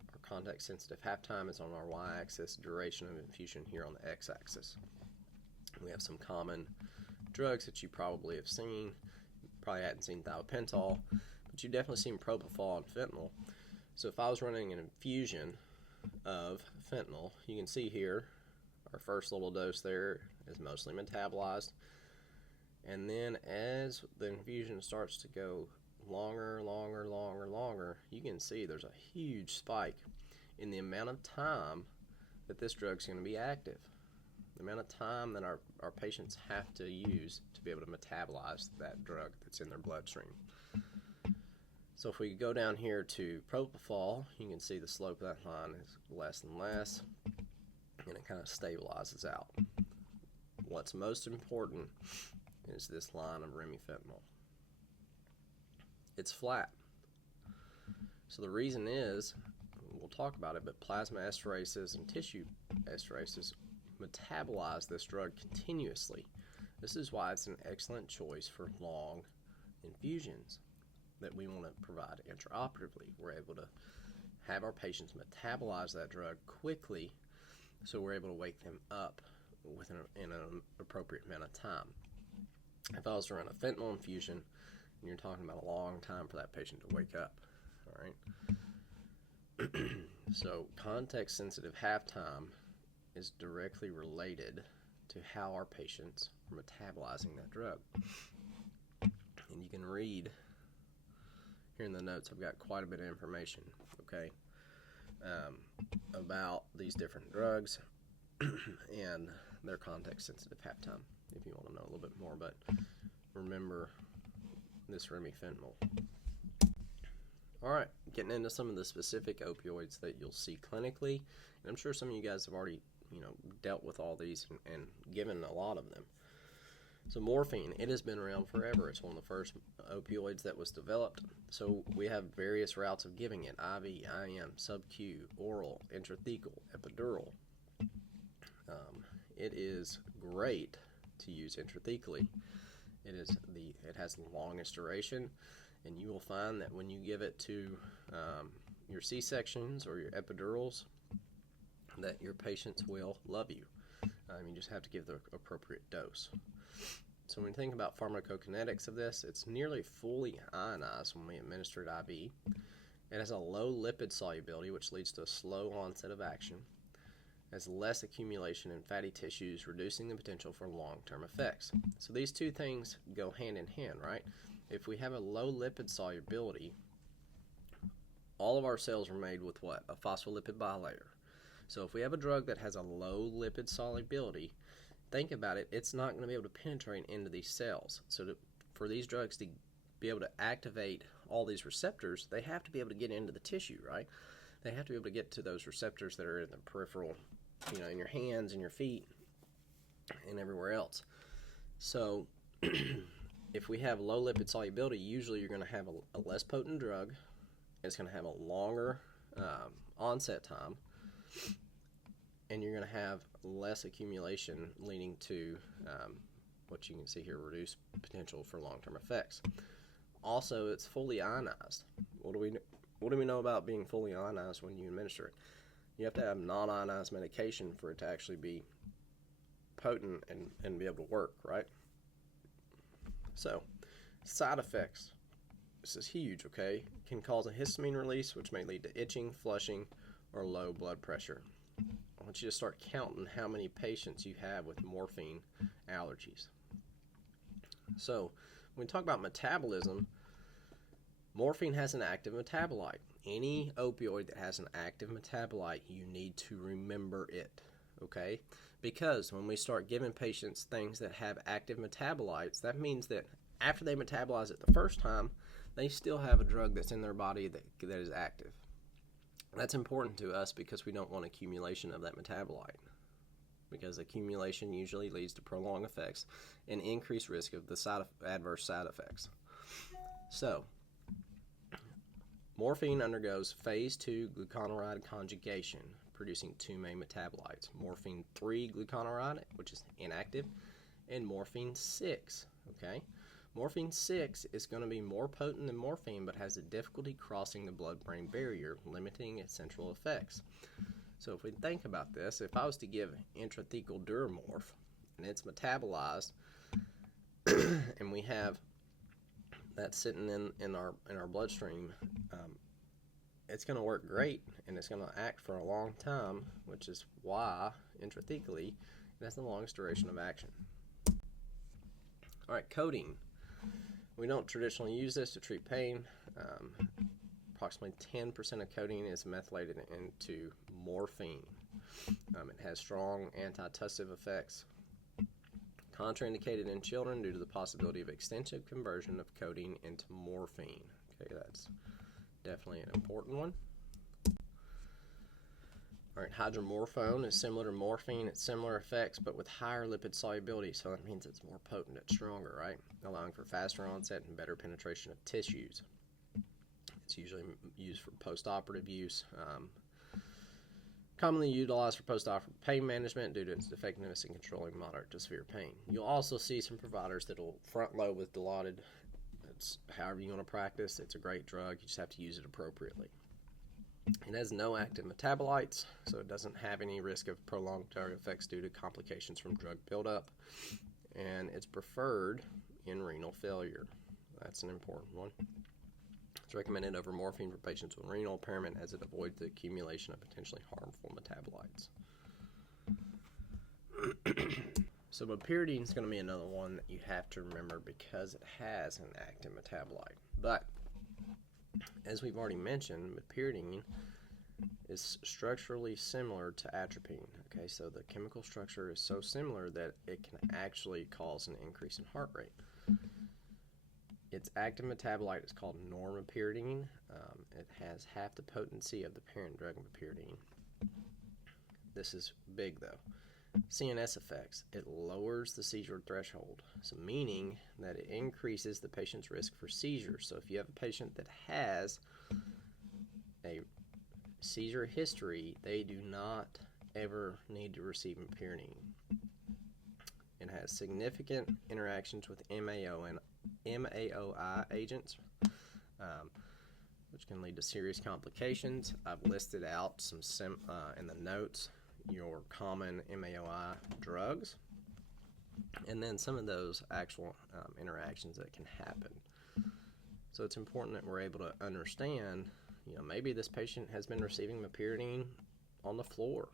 our context-sensitive halftime is on our y-axis, duration of infusion here on the x-axis. We have some common drugs that you probably have seen. Probably hadn't seen thiopental, but you've definitely seen propofol and fentanyl. So if I was running an infusion of fentanyl, you can see here our first little dose there is mostly metabolized. And then as the infusion starts to go longer, you can see there's a huge spike in the amount of time that this drug's going to be active. The amount of time that our patients have to use to be able to metabolize that drug that's in their bloodstream. So if we go down here to propofol, you can see the slope of that line is less and less, and it kind of stabilizes out. What's most important is this line of remifentanil. It's flat. So the reason is, we'll talk about it, but plasma esterases and tissue esterases metabolize this drug continuously. This is why it's an excellent choice for long infusions that we want to provide intraoperatively. We're able to have our patients metabolize that drug quickly, so we're able to wake them up in an appropriate amount of time. If I was to run a fentanyl infusion, you're talking about a long time for that patient to wake up. All right. So context-sensitive half-time is directly related to how our patients are metabolizing that drug. And you can read here in the notes, I've got quite a bit of information, okay, about these different drugs and their context-sensitive half-time, if you want to know a little bit more. But remember this remifentanil. All right, getting into some of the specific opioids that you'll see clinically, and I'm sure some of you guys have already, dealt with all these and given a lot of them. So morphine, it has been around forever. It's one of the first opioids that was developed. So we have various routes of giving it: IV, IM, sub-Q, oral, intrathecal, epidural. It is great to use intrathecally. It has the longest duration, and you will find that when you give it to your C-sections or your epidurals, that your patients will love you. You just have to give the appropriate dose. So when you think about pharmacokinetics of this, it's nearly fully ionized when we administer it IV. It has a low lipid solubility, which leads to a slow onset of action. It has less accumulation in fatty tissues, reducing the potential for long-term effects. So these two things go hand in hand, right? If we have a low lipid solubility, all of our cells are made with what? A phospholipid bilayer. So if we have a drug that has a low lipid solubility, think about it, it's not going to be able to penetrate into these cells. So for these drugs to be able to activate all these receptors, they have to be able to get into the tissue, right? They have to be able to get to those receptors that are in the peripheral, in your hands and your feet and everywhere else. So if we have low lipid solubility, usually you're going to have a less potent drug. It's going to have a longer onset time, and you're going to have less accumulation, leading to what you can see here, reduced potential for long-term effects. Also, it's fully ionized. What do we know about being fully ionized when you administer it? You have to have non-ionized medication for it to actually be potent and be able to work, right? So, side effects. This is huge, okay? It can cause a histamine release, which may lead to itching, flushing, or low blood pressure. I want you to start counting how many patients you have with morphine allergies. So, when we talk about metabolism, morphine has an active metabolite. Any opioid that has an active metabolite, you need to remember it, okay? Because when we start giving patients things that have active metabolites, that means that after they metabolize it the first time, they still have a drug that's in their body that is active. That's important to us because we don't want accumulation of that metabolite, because accumulation usually leads to prolonged effects and increased risk of the adverse side effects. So, morphine undergoes phase 2 glucuronide conjugation, producing two main metabolites: morphine 3 glucuronide, which is inactive, and morphine 6, okay? Morphine 6 is going to be more potent than morphine, but has a difficulty crossing the blood-brain barrier, limiting its central effects. So if we think about this, if I was to give intrathecal Duramorph, and it's metabolized, and we have that sitting in our bloodstream, it's going to work great, and it's going to act for a long time, which is why intrathecally it has the longest duration of action. All right, codeine. We don't traditionally use this to treat pain. Approximately 10% of codeine is methylated into morphine. It has strong antitussive effects. Contraindicated in children due to the possibility of extensive conversion of codeine into morphine. Okay, that's definitely an important one. All right, hydromorphone is similar to morphine. It's similar effects, but with higher lipid solubility, so that means it's more potent, it's stronger, right? Allowing for faster onset and better penetration of tissues. It's usually used for post-operative use. Commonly utilized for post-operative pain management due to its effectiveness in controlling moderate to severe pain. You'll also see some providers that will front load with Dilaudid. It's however you want to practice. It's a great drug. You just have to use it appropriately. It has no active metabolites, so it doesn't have any risk of prolonged drug effects due to complications from drug buildup. And it's preferred in renal failure. That's an important one. It's recommended over morphine for patients with renal impairment as it avoids the accumulation of potentially harmful metabolites. So meperidine is going to be another one that you have to remember because it has an active metabolite. But as we've already mentioned, meperidine is structurally similar to atropine. Okay, so the chemical structure is so similar that it can actually cause an increase in heart rate. Its active metabolite is called normeperidine. It has half the potency of the parent drug meperidine. This is big though. CNS effects. It lowers the seizure threshold, so meaning that it increases the patient's risk for seizures. So if you have a patient that has a seizure history, they do not ever need to receive meperidine. It has significant interactions with MAOI agents, which can lead to serious complications. I've listed out some in the notes your common MAOI drugs, and then some of those actual interactions that can happen. So it's important that we're able to understand, maybe this patient has been receiving meperidine on the floor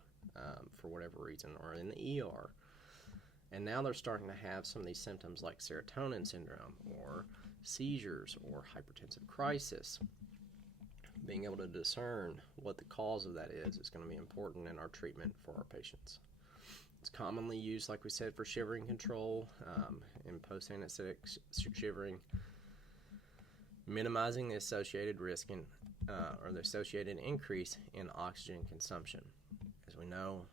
for whatever reason, or in the ER. And now they're starting to have some of these symptoms like serotonin syndrome or seizures or hypertensive crisis. Being able to discern what the cause of that is going to be important in our treatment for our patients. It's commonly used, like we said, for shivering control and post-anesthetic shivering, minimizing the associated risk or the associated increase in oxygen consumption. As we know,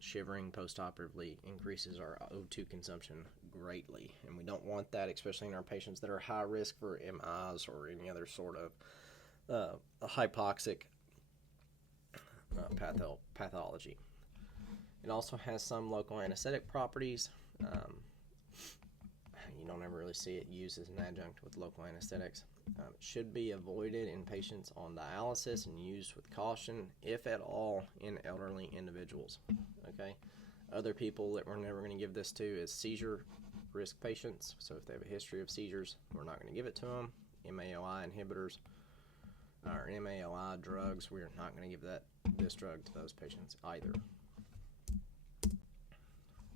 shivering postoperatively increases our O2 consumption greatly, and we don't want that, especially in our patients that are high risk for MIs or any other sort of hypoxic pathology. It also has some local anesthetic properties. You don't ever really see it used as an adjunct with local anesthetics. It should be avoided in patients on dialysis and used with caution, if at all, in elderly individuals. Okay. Other people that we're never going to give this to is seizure risk patients. So if they have a history of seizures, we're not going to give it to them. MAOI inhibitors or MAOI drugs, we're not going to give this drug to those patients either.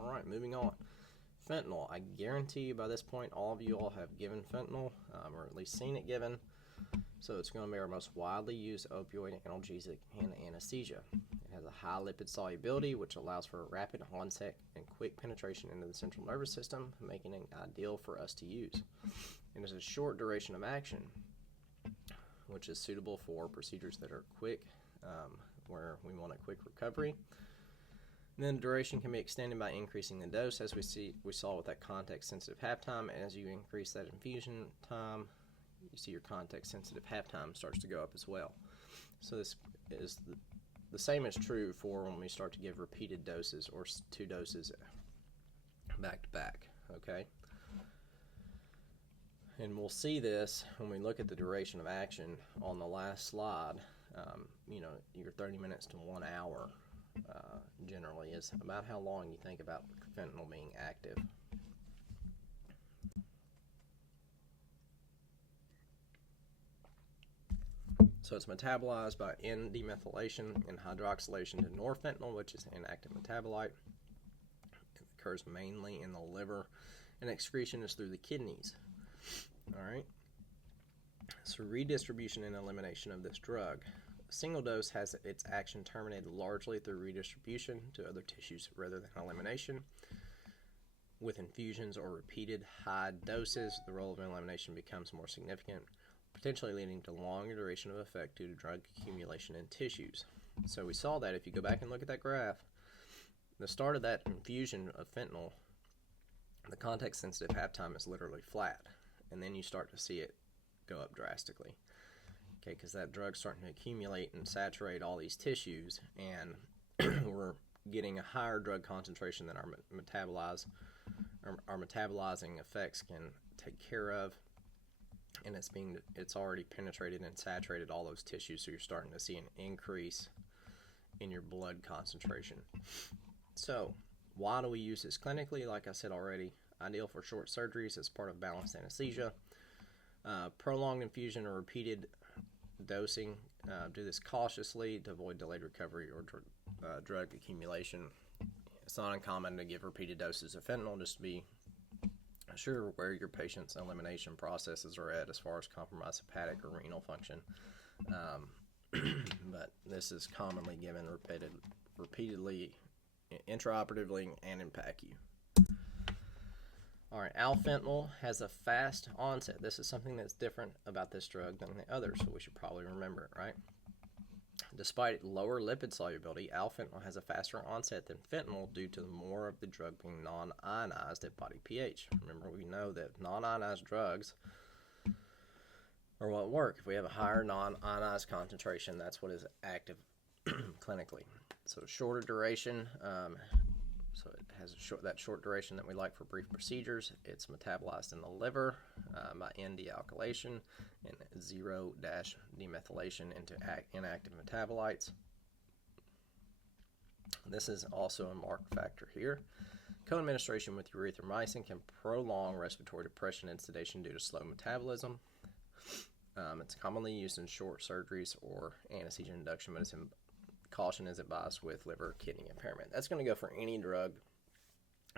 All right, moving on. Fentanyl. I guarantee you by this point all of you all have given fentanyl, or at least seen it given. So it's going to be our most widely used opioid, analgesic, and anesthesia. It has a high lipid solubility, which allows for a rapid onset and quick penetration into the central nervous system, making it ideal for us to use. It has a short duration of action, which is suitable for procedures that are quick, where we want a quick recovery. And then duration can be extended by increasing the dose, as we saw with that context-sensitive half-time. And as you increase that infusion time, you see your context-sensitive half-time starts to go up as well. So this is the same is true for when we start to give repeated doses or 2 doses back-to-back, okay? And we'll see this when we look at the duration of action on the last slide. Your 30 minutes to 1 hour generally is about how long you think about fentanyl being active. So it's metabolized by N-demethylation and hydroxylation to norfentanyl, which is an active metabolite. It occurs mainly in the liver, and excretion is through the kidneys. All right. So redistribution and elimination of this drug. Single dose has its action terminated largely through redistribution to other tissues rather than elimination. With infusions or repeated high doses, the role of elimination becomes more significant, potentially leading to longer duration of effect due to drug accumulation in tissues. So we saw that if you go back and look at that graph, the start of that infusion of fentanyl, the context-sensitive half-time is literally flat, and then you start to see it go up drastically. Okay, because that drug's starting to accumulate and saturate all these tissues, and we're getting a higher drug concentration than our metabolizing effects can take care of, and it's already penetrated and saturated all those tissues, so you're starting to see an increase in your blood concentration. So why do we use this clinically? Like I said already, ideal for short surgeries as part of balanced anesthesia. Prolonged infusion or repeated dosing. Do this cautiously to avoid delayed recovery or drug accumulation. It's not uncommon to give repeated doses of fentanyl just to be sure where your patient's elimination processes are at as far as compromised hepatic or renal function. But this is commonly given repeatedly, intraoperatively, and in PACU. Alright, alfentanil has a fast onset. This is something that's different about this drug than the others, so we should probably remember it, right? Despite lower lipid solubility, alfentanil has a faster onset than fentanyl due to more of the drug being non-ionized at body pH. Remember, we know that non-ionized drugs are what work. If we have a higher non-ionized concentration, that's what is active clinically. So shorter duration, so it has that short duration that we like for brief procedures. It's metabolized in the liver by N-dealkylation and 0-demethylation into inactive metabolites. This is also a marked factor here. Co-administration with erythromycin can prolong respiratory depression and sedation due to slow metabolism. It's commonly used in short surgeries or anesthesia induction, but caution is advised with liver kidney impairment. That's going to go for any drug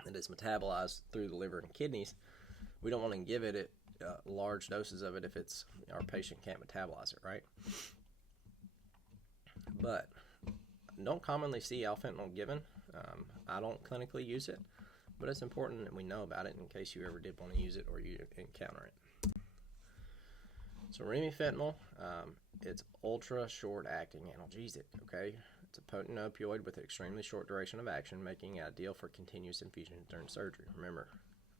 that is metabolized through the liver and kidneys. We don't want to give it large doses of it if our patient can't metabolize it, right? But don't commonly see alfentanil given. I don't clinically use it, but it's important that we know about it in case you ever did want to use it or you encounter it. So remifentanil, it's ultra short-acting analgesic, okay? It's a potent opioid with an extremely short duration of action, making it ideal for continuous infusion during surgery. Remember,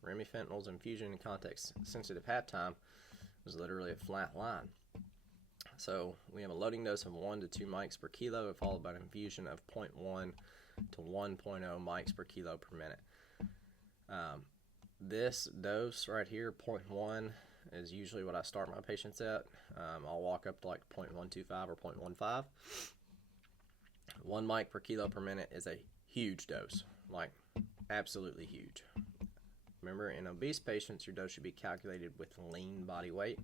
remifentanil's infusion in context-sensitive half-time was literally a flat line. So we have a loading dose of 1 to 2 mics per kilo, followed by an infusion of 0.1 to 1.0 mics per kilo per minute. This dose right here, 0.1, is usually what I start my patients at. I'll walk up to like 0.125 or 0.15. 1 mic per kilo per minute is a huge dose, like absolutely huge. Remember, in obese patients, your dose should be calculated with lean body weight.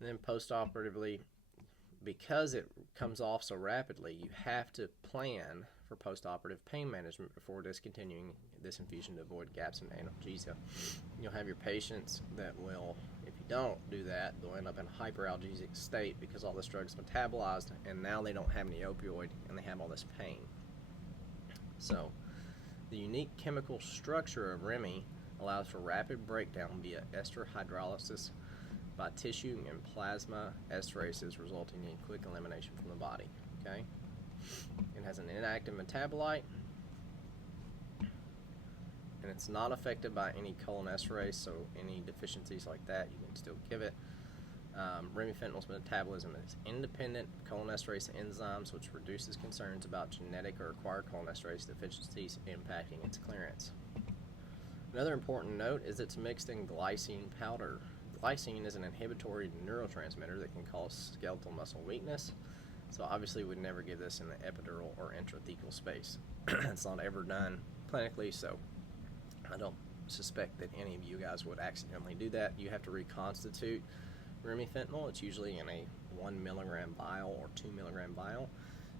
And then post-operatively, because it comes off so rapidly, you have to plan for post-operative pain management before discontinuing this infusion to avoid gaps in analgesia. You'll have your patients that will, if you don't do that, they'll end up in a hyperalgesic state because all this drug's metabolized, and now they don't have any opioid, and they have all this pain. So the unique chemical structure of Remi allows for rapid breakdown via ester hydrolysis by tissue and plasma esterases, resulting in quick elimination from the body. Okay, it has an inactive metabolite, and it's not affected by any cholinesterase, so any deficiencies like that you can still give it. Remifentanil's metabolism is independent of cholinesterase enzymes, which reduces concerns about genetic or acquired cholinesterase deficiencies impacting its clearance. Another important note is it's mixed in glycine powder. Glycine is an inhibitory neurotransmitter that can cause skeletal muscle weakness, so obviously we'd never give this in the epidural or intrathecal space. It's not ever done clinically, so I don't suspect that any of you guys would accidentally do that. You have to reconstitute remifentanil. It's usually in a 1 milligram vial or 2 milligram vial.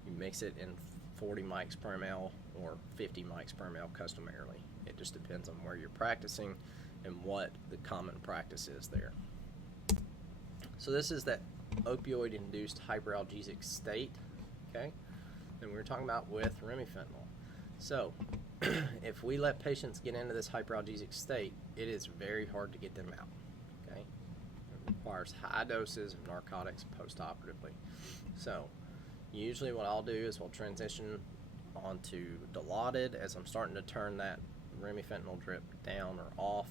You mix it in 40 mics per ml or 50 mics per ml customarily. It just depends on where you're practicing and what the common practice is there. So this is that opioid-induced hyperalgesic state, okay? And we were talking about with remifentanil. So, if we let patients get into this hyperalgesic state, it is very hard to get them out, okay? It requires high doses of narcotics postoperatively. So, usually what I'll do is we'll transition onto Dilaudid. As I'm starting to turn that remifentanil drip down or off,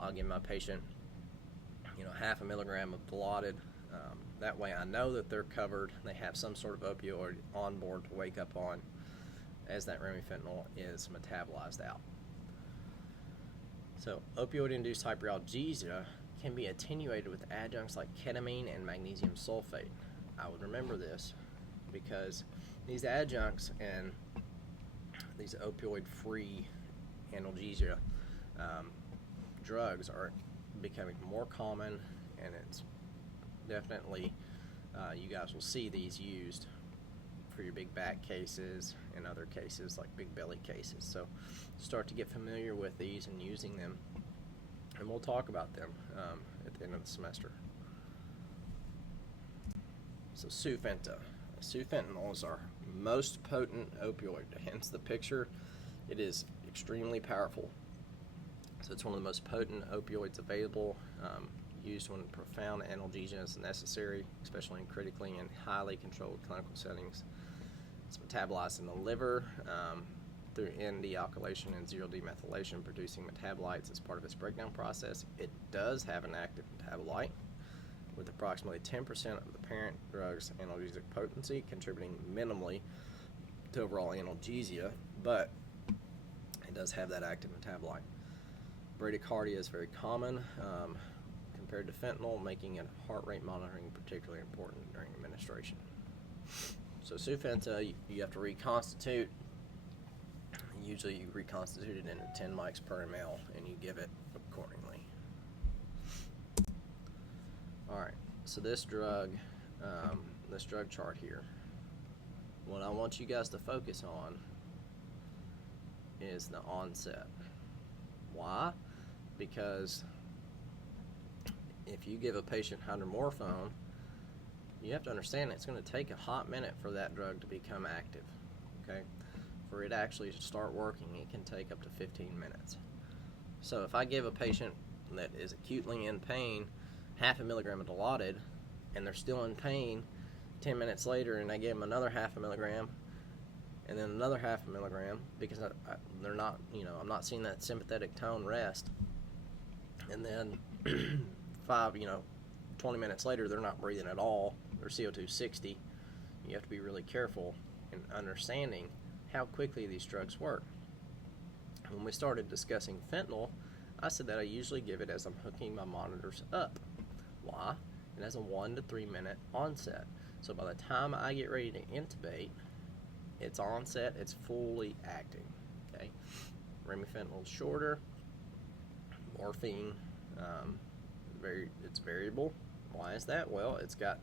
I'll give my patient, half a milligram of Dilaudid. That way I know that they're covered. They have some sort of opioid on board to wake up on as that remifentanil is metabolized out. So opioid-induced hyperalgesia can be attenuated with adjuncts like ketamine and magnesium sulfate. I would remember this because these adjuncts and these opioid-free analgesia drugs are becoming more common, and it's definitely, you guys will see these used for your big back cases and other cases like big belly cases. So start to get familiar with these and using them, and we'll talk about them at the end of the semester. So Sufentanil. Sufentanil is our most potent opioid, hence the picture. It is extremely powerful. So it's one of the most potent opioids available, used when profound analgesia is necessary, especially in critically and highly controlled clinical settings. It's metabolized in the liver through N-dealkylation and 0-demethylation, producing metabolites as part of its breakdown process. It does have an active metabolite, with approximately 10% of the parent drug's analgesic potency, contributing minimally to overall analgesia, but it does have that active metabolite. Bradycardia is very common compared to fentanyl, making it heart rate monitoring particularly important during administration. So Sufentanil, you have to reconstitute. Usually you reconstitute it into 10 mics per ml, and you give it accordingly. Alright, so this drug chart here, what I want you guys to focus on is the onset. Why? Because if you give a patient hydromorphone, you have to understand it's going to take a hot minute for that drug to become active, okay? For it actually to start working, it can take up to 15 minutes. So if I give a patient that is acutely in pain half a milligram of Dilaudid, and they're still in pain 10 minutes later, and I give them another half a milligram, and then another half a milligram, because they're not, I'm not seeing that sympathetic tone rest, and then 20 minutes later, they're not breathing at all, their CO2 60, you have to be really careful in understanding how quickly these drugs work. When we started discussing fentanyl, I said that I usually give it as I'm hooking my monitors up. Why? It has a 1 to 3 minute onset. So by the time I get ready to intubate, its onset, it's fully acting. Okay, remifentanil is shorter. Morphine, it's variable. Why is that? Well, it's got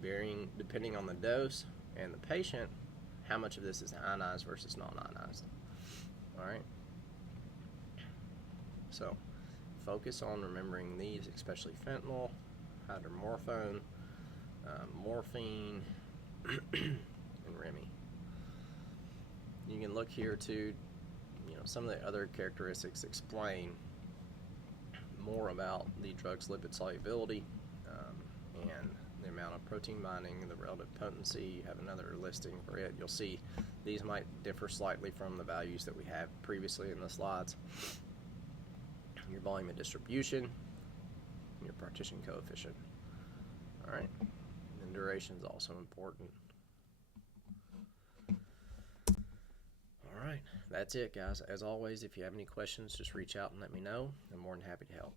varying, depending on the dose and the patient, how much of this is ionized versus non-ionized. All right. So focus on remembering these, especially fentanyl, hydromorphone, morphine, and Remy. You can look here to, some of the other characteristics explain more about the drug's lipid solubility and the amount of protein binding and the relative potency. You have another listing for it. You'll see these might differ slightly from the values that we have previously in the slides. Your volume of distribution, your partition coefficient. All right, and duration is also important. All right, that's it, guys. As always, if you have any questions, just reach out and let me know. I'm more than happy to help.